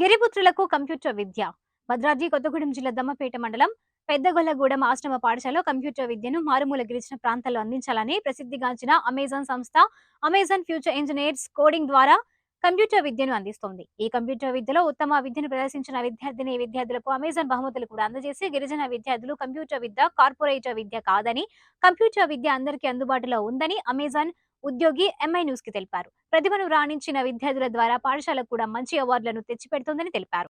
గిరిపుత్రులకు computer విద్య. భద్రాద్రి కొత్తగూడెం జిల్లా దమ్మపేట మండలం పెద్దగొల్లగూడెం ఆశ్రమ పాఠశాల కంప్యూటర్ విద్యను మారుమూల గిరిచిన ప్రాంతాల్లో అందించాలని ప్రసిద్ధిగాంచిన అమెజాన్ సంస్థ అమెజాన్ ఫ్యూచర్ ఇంజనీర్స్ కోడింగ్ ద్వారా కంప్యూటర్ విద్యను అందిస్తోంది. ఈ కంప్యూటర్ విద్యలో ఉత్తమ విద్యను ప్రదర్శించిన విద్యార్థిని విద్యార్థులకు అమెజాన్ బహుమతులు కూడా అందజేసి గిరిజన విద్యార్థులు కంప్యూటర్ విద్య కార్పొరేటర్ విద్య కాదని కంప్యూటర్ విద్య అందరికీ అందుబాటులో ఉందని అమెజాన్ ఉద్యోగి ఎంఐ న్యూస్కి తెలిపారు. ప్రతిభను రాణించిన విద్యార్థుల ద్వారా పాఠశాలకు కూడా మంచి అవార్డులను తెచ్చిపెడుతోందని తెలిపారు.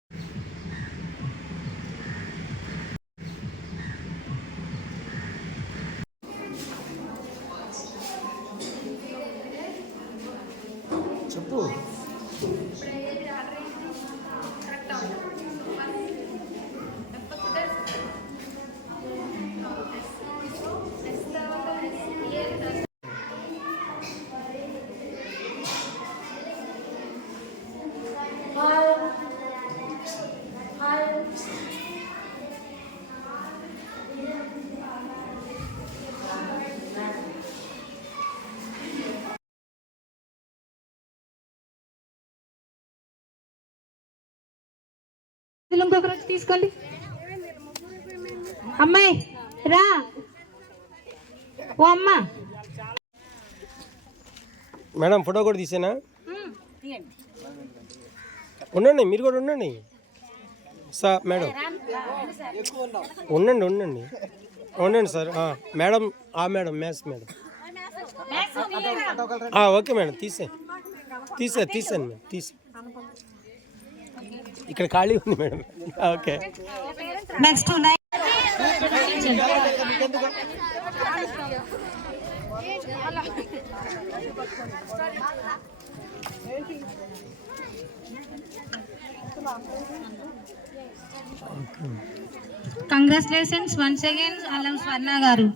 చెప్పు. ఇందులో ఇంకొక రోజు తీసుకోండి. అమ్మాయి రా. ఓ అమ్మ. మేడం ఫోటో కూడా తీసేనా? ఉండండి మీరు కూడా ఉండండి. Sir madam. ఉండండి ఉండండి. ఉండండి సార్ మేడం ఆ madam maths madam. Okay madam తీసే తీసే తీసాను మేడం తీసే ఇక్కడ ఖాళీ ఉంది madam. Okay. Next congratulations once again Allam Swarna గారు.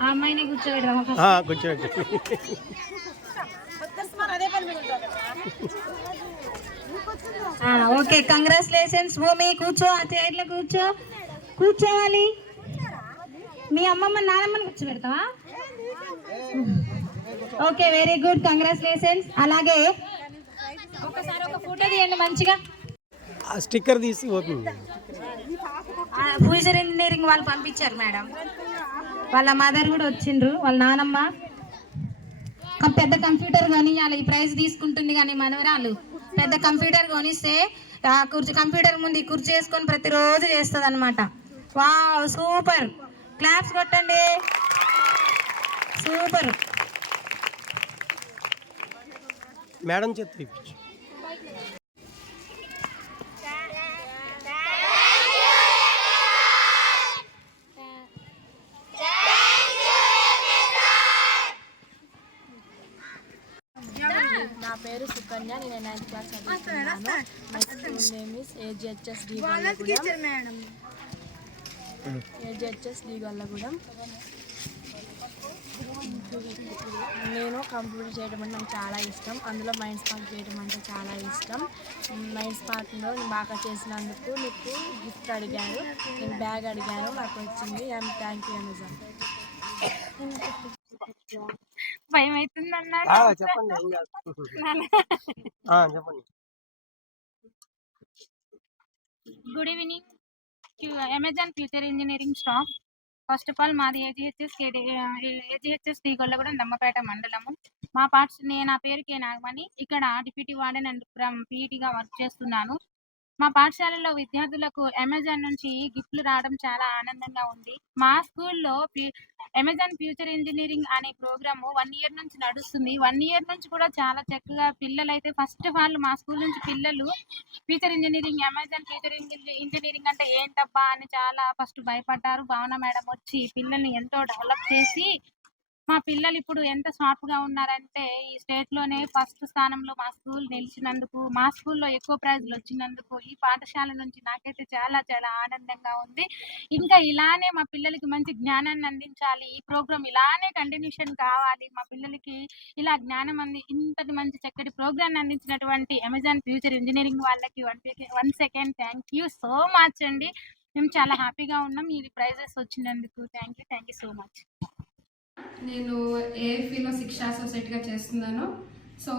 ఆ అమ్మాయిని కూర్చోబెడదాం కూర్చోండి ఓకే కంగ్రాచులేషన్స్ భూమి. కూర్చో ఆ చైర్లో కూర్చో. కూర్చోవాలి. మీ అమ్మమ్మ నానమ్మని కూర్చోబెడతావా? ఓకే వెరీ గుడ్ కంగ్రాచులేషన్స్ అలాగే ఒకసారి ఒక ఫోటో తీయండి మంచిగా. స్టిక్కర్ తీసి ఫ్యూచర్ ఇంజనీరింగ్ వాళ్ళు పంపించారు మేడం. వాళ్ళ మదర్ కూడా వచ్చిండ్రు వాళ్ళ నానమ్మ. పెద్ద కంప్యూటర్ కొనియాలి. ఈ ప్రైజ్ తీసుకుంటుంది కానీ మనవరాలు పెద్ద కంప్యూటర్ కొనిస్తే ఆ కుర్చీ కంప్యూటర్ ముందు ఈ కుర్చీ వేసుకొని ప్రతిరోజు చేస్తుంది అనమాట వా సూపర్. క్లాప్స్ కొట్టండి. సూపర్. మేడం చెప్తే తీపించు నా పేరు సుకన్య నేను నైన్త్ క్లాస్ చదువుతున్నాను. My school name is AGHS D Gollagudem. AGHS D Gollagudem. నేను కంప్యూటర్ చేయడం అంటే నాకు చాలా ఇష్టం. అందులో మైండ్ స్పార్క్ చేయడం అంటే చాలా ఇష్టం. మైండ్ స్పార్క్లో బాగా చేసినందుకు నీకు గిఫ్ట్ అడిగాను నేను బ్యాగ్ అడిగాను. నాకు వచ్చింది. I'm thank you Amazon. భయం అవుతుందన్నా ఆ, చెప్పండి చెప్పండి. Good evening Amazon future engineering staff. First of all మాది ఏజిహెచ్ఎస్ ఏజిహెచ్ఎస్ శ్రీగొల్లగూడెం దమ్మపేట మండలము. మా పార్ట్స్ నేను నా పేరు కే నాగమణి. ఇక్కడ డిప్యూటీ వార్డెన్ అండ్ ఫ్రమ్ పీఈటీగా వర్క్ చేస్తున్నాను. మా పాఠశాలలో విద్యార్థులకు అమెజాన్ నుంచి గిఫ్ట్లు రావడం చాలా ఆనందంగా ఉంది. మా స్కూల్లో అమెజాన్ ఫ్యూచర్ ఇంజనీరింగ్ అనే ప్రోగ్రామ్ వన్ ఇయర్ నుంచి నడుస్తుంది. వన్ ఇయర్ నుంచి కూడా చాలా చక్కగా పిల్లలు అయితే ఫస్ట్ ఆఫ్ ఆల్ మా స్కూల్ నుంచి పిల్లలు future engineering Amazon future engineering అంటే ఏంటబ్బా అని చాలా ఫస్ట్ భయపడ్డారు. భావన మేడం వచ్చి పిల్లల్ని ఎంతో డెవలప్ చేసి మా పిల్లలు ఇప్పుడు ఎంత షార్ప్గా ఉన్నారంటే ఈ స్టేట్లోనే ఫస్ట్ స్థానంలో మా స్కూల్ నిలిచినందుకు మా స్కూల్లో ఎక్కువ ప్రైజ్లు వచ్చినందుకు ఈ పాఠశాల నుంచి నాకైతే చాలా చాలా ఆనందంగా ఉంది. ఇంకా ఇలానే మా పిల్లలకి మంచి జ్ఞానాన్ని అందించాలి. ఈ ప్రోగ్రామ్ ఇలానే కంటిన్యూషన్ కావాలి. మా పిల్లలకి ఇలా జ్ఞానం అంది ఇంతటి మంచి చక్కటి ప్రోగ్రామ్ అందించినటువంటి అమెజాన్ ఫ్యూచర్ ఇంజనీరింగ్ వాళ్ళకి one one second thank you so much అండి. మేము చాలా హ్యాపీగా ఉన్నాం. ఇది ప్రైజెస్ వచ్చినందుకు thank you thank you so much నేను ఏఎఫ్ఈలో శిక్షా సొసైటీగా చేస్తున్నాను. సో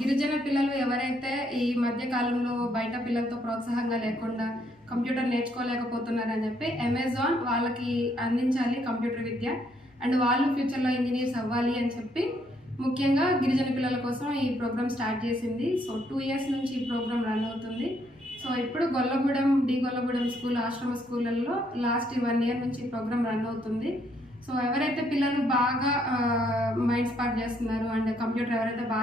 గిరిజన పిల్లలు ఎవరైతే ఈ మధ్య కాలంలో బయట పిల్లలతో ప్రోత్సాహంగా లేకుండా కంప్యూటర్ నేర్చుకోలేకపోతున్నారని చెప్పి అమెజాన్ వాళ్ళకి అందించాలి కంప్యూటర్ విద్య. అండ్ వాళ్ళు ఫ్యూచర్లో ఇంజనీర్స్ అవ్వాలి అని చెప్పి ముఖ్యంగా గిరిజన పిల్లల కోసం ఈ ప్రోగ్రామ్ స్టార్ట్ చేసింది. సో టూ ఇయర్స్ నుంచి ఈ ప్రోగ్రామ్ రన్ అవుతుంది. సో ఇప్పుడు గొల్లగూడెం డి గొల్లగూడెం స్కూల్ ఆశ్రమ స్కూళ్ళల్లో లాస్ట్ వన్ ఇయర్ నుంచి ఈ ప్రోగ్రామ్ రన్ అవుతుంది. సో ఎవరైతే పిల్లలు బాగా మైండ్ స్పాట్ చేస్తున్నారు అండ్ కంప్యూటర్ ఎవరైతే బాగా